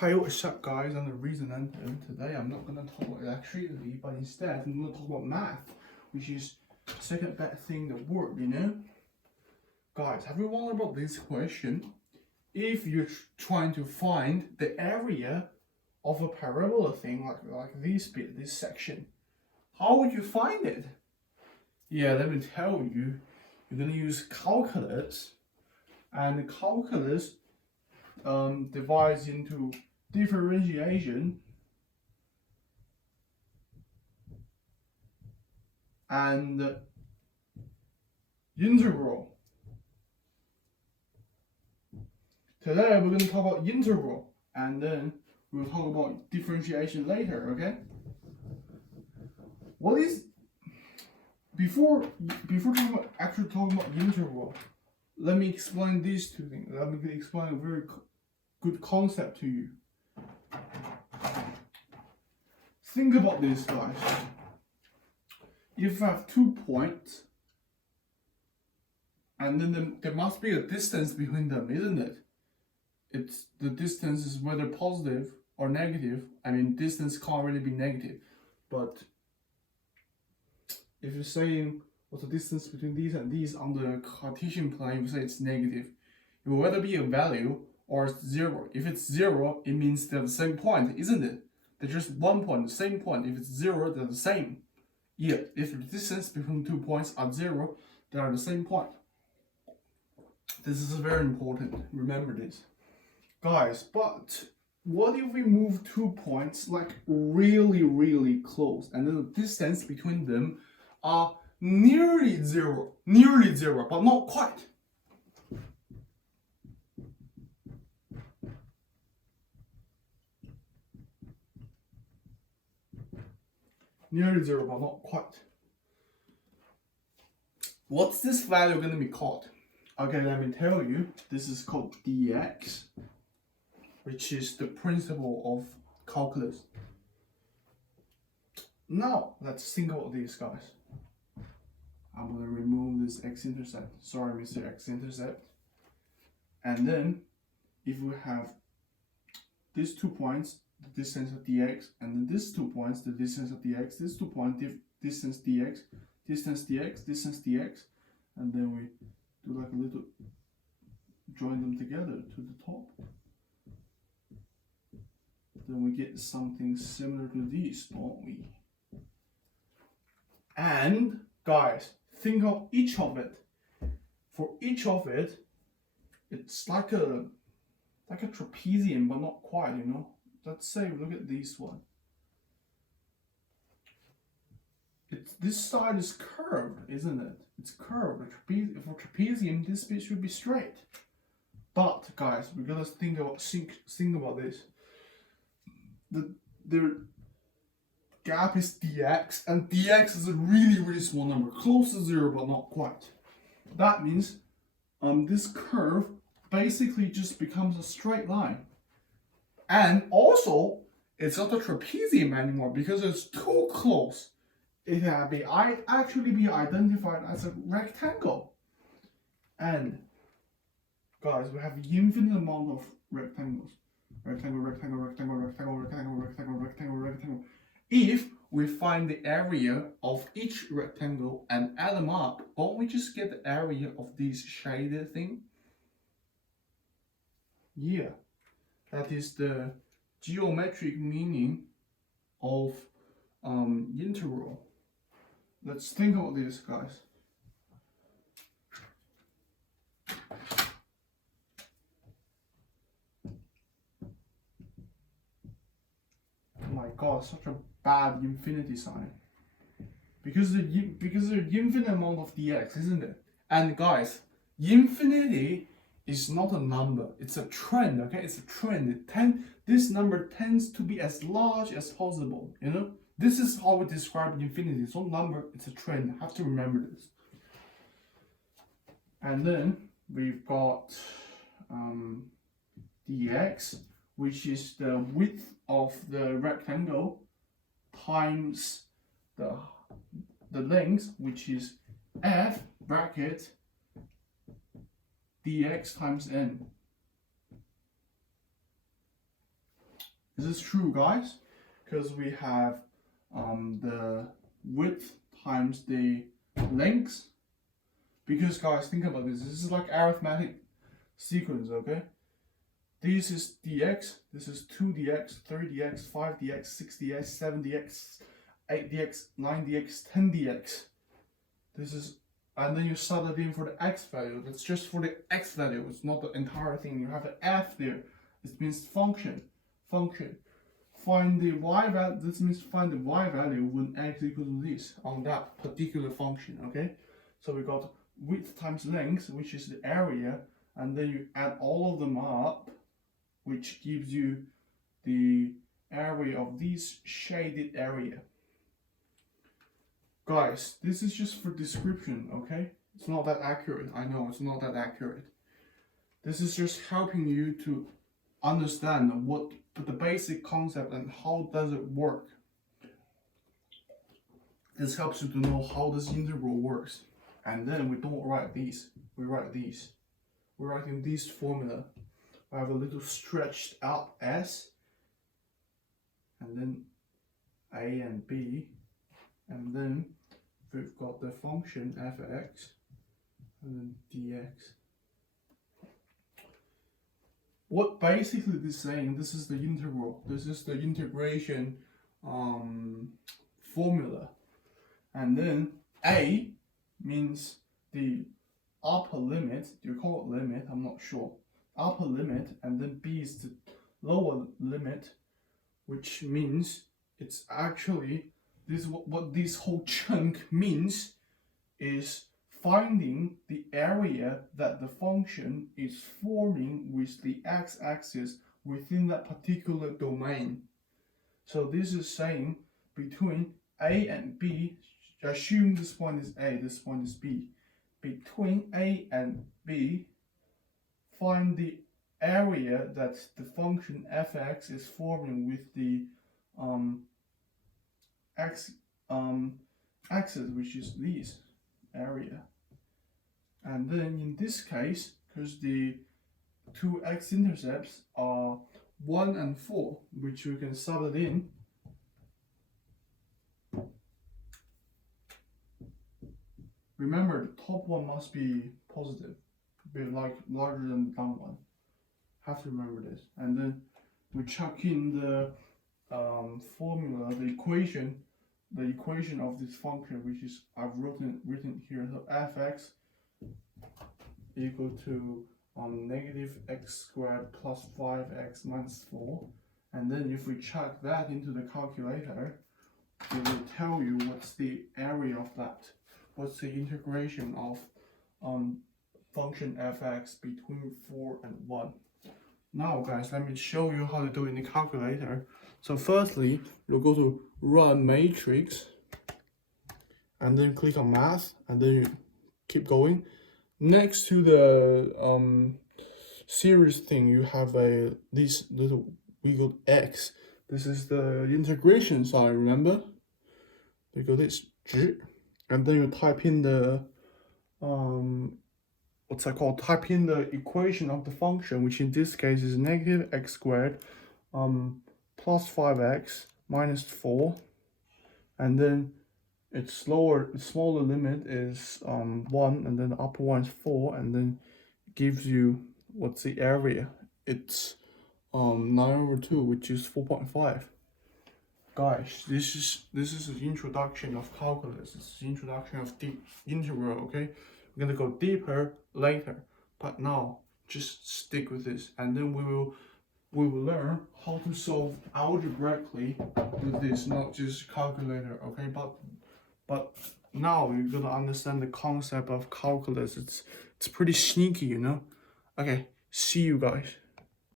Hey, what's up, guys? I'm the reason, and today I'm not going to talk about electricity, but instead I'm going to talk about math, which is the second best thing in the world, you know? Guys, have you wondered about this question? If you're trying to find the area of a parabola thing, like this bit, this section, how would you find it? Yeah, let me tell you, you're going to use calculus, and the calculus divides into differentiation and integral. Today we're going to talk about integral, and then we'll talk about differentiation later, okay? What is before actually talking about integral, let me explain these two things. Let me explain a very good concept to you. Think about this, guys. If you have 2 points, and then there must be a distance between them, isn't it? It's the distance is whether positive or negative. I mean, distance can't really be negative, but if you're saying what's the distance between these and these on the Cartesian plane, you say it's negative. It will whether be a value or it's zero. If it's zero, it means they're the same point, isn't it? They're just 1 point, the same point. If it's zero, they're the same. Yeah, if the distance between 2 points are zero, they are the same point. This is very important. Remember this. Guys, but what if we move 2 points like really close, and then the distance between them are nearly zero, but not quite? Nearly zero, but not quite. What's this value going to be called? Okay, let me tell you. This is called dx, which is the principle of calculus. Now, let's think about this, guys. I'm going to remove this x-intercept. Sorry, Mr. X-intercept. And then, if we have these 2 points, the distance of dx, and then these 2 points, the distance of dx, these 2 points, distance dx, distance dx, distance dx, and then we do like a little, join them together to the top. Then we get something similar to this, don't we? And guys, think of each of it. For each of it, it's like a trapezium, but not quite, you know. Let's say, look at this one. This side is curved, isn't it? It's curved. For trapezium, this bit should be straight. But guys, we gotta think about this. The gap is dx, and dx is a really small number, close to zero, but not quite. That means this curve basically just becomes a straight line. And also, it's not a trapezium anymore because it's too close. It can actually be identified as a rectangle. And guys, we have infinite amount of rectangles. Rectangle. If we find the area of each rectangle and add them up, won't we just get the area of this shaded thing? Yeah. That is the geometric meaning of integral. Let's think about this, guys. Oh my god, such a bad infinity sign. Because there's infinite amount of dx, isn't it? And guys, infinity is not a number, it's a trend, okay? It's a trend. This number tends to be as large as possible, you know? This is how we describe infinity. It's not a number, it's a trend. You have to remember this. And then we've got dx, which is the width of the rectangle times the length, which is f bracket dx times n. This is true, guys, because we have the width times the length. Because guys, think about this. This is like arithmetic sequence, okay? This is dx, this is 2dx, 3dx, 5dx, 6dx, 7dx, 8dx, 9dx, 10dx. This is, and then you start it in for the x value. That's just for the x value. It's not the entire thing. You have the f there. This means function. Find the y value. This means find the y value when x equals to this on that particular function. Okay. So we got width times length, which is the area, and then you add all of them up, which gives you the area of this shaded area. Guys, this is just for description, okay? It's not that accurate. I know it's not that accurate. This is just helping you to understand what the basic concept and how does it work. This helps you to know how this integral works. And then we don't write these. We write these. We're writing this formula. I have a little stretched out s, and then a and b, and then we've got the function f(x) and then dx. What basically this is saying, this is the integral. This is the integration formula, and then a means the upper limit. Do you call it limit? I'm not sure. Upper limit, and then b is the lower limit, which means it's actually this. What this whole chunk means is finding the area that the function is forming with the x-axis within that particular domain. So this is saying between a and b, assume this point is a, this point is b. Between a and b, find the area that the function f(x) is forming with the axis, which is this area. And then in this case, because the two x-intercepts are 1 and 4, which we can sub it in. Remember, the top one must be positive, be like larger than the down one. Have to remember this. And then we chuck in the formula, the equation of this function, which is I've written here. So f(x) equal to negative x squared plus 5x minus 4. And then if we chuck that into the calculator, it will tell you what's the area of that. What's the integration of function f(x) between 4 and 1. Now guys, let me show you how to do it in the calculator. So firstly, you'll go to run matrix, and then click on math, and then you keep going. Next to the series thing, you have this little wiggled x. This is the integration sign, remember? You go this, and then you type in the what's that called? Type in the equation of the function, which in this case is negative x squared plus 5x minus 4, and then its smaller limit is 1, and then the upper one is 4, and then it gives you what's the area. It's 9/2, which is 4.5. Guys, this is the introduction of calculus. This is the introduction of deep integral. Okay, we're gonna go deeper later, but now just stick with this, and then we will learn how to solve algebraically with this, not just calculator. Okay, but now you're gonna understand the concept of calculus. It's pretty sneaky, you know. Okay, see you guys.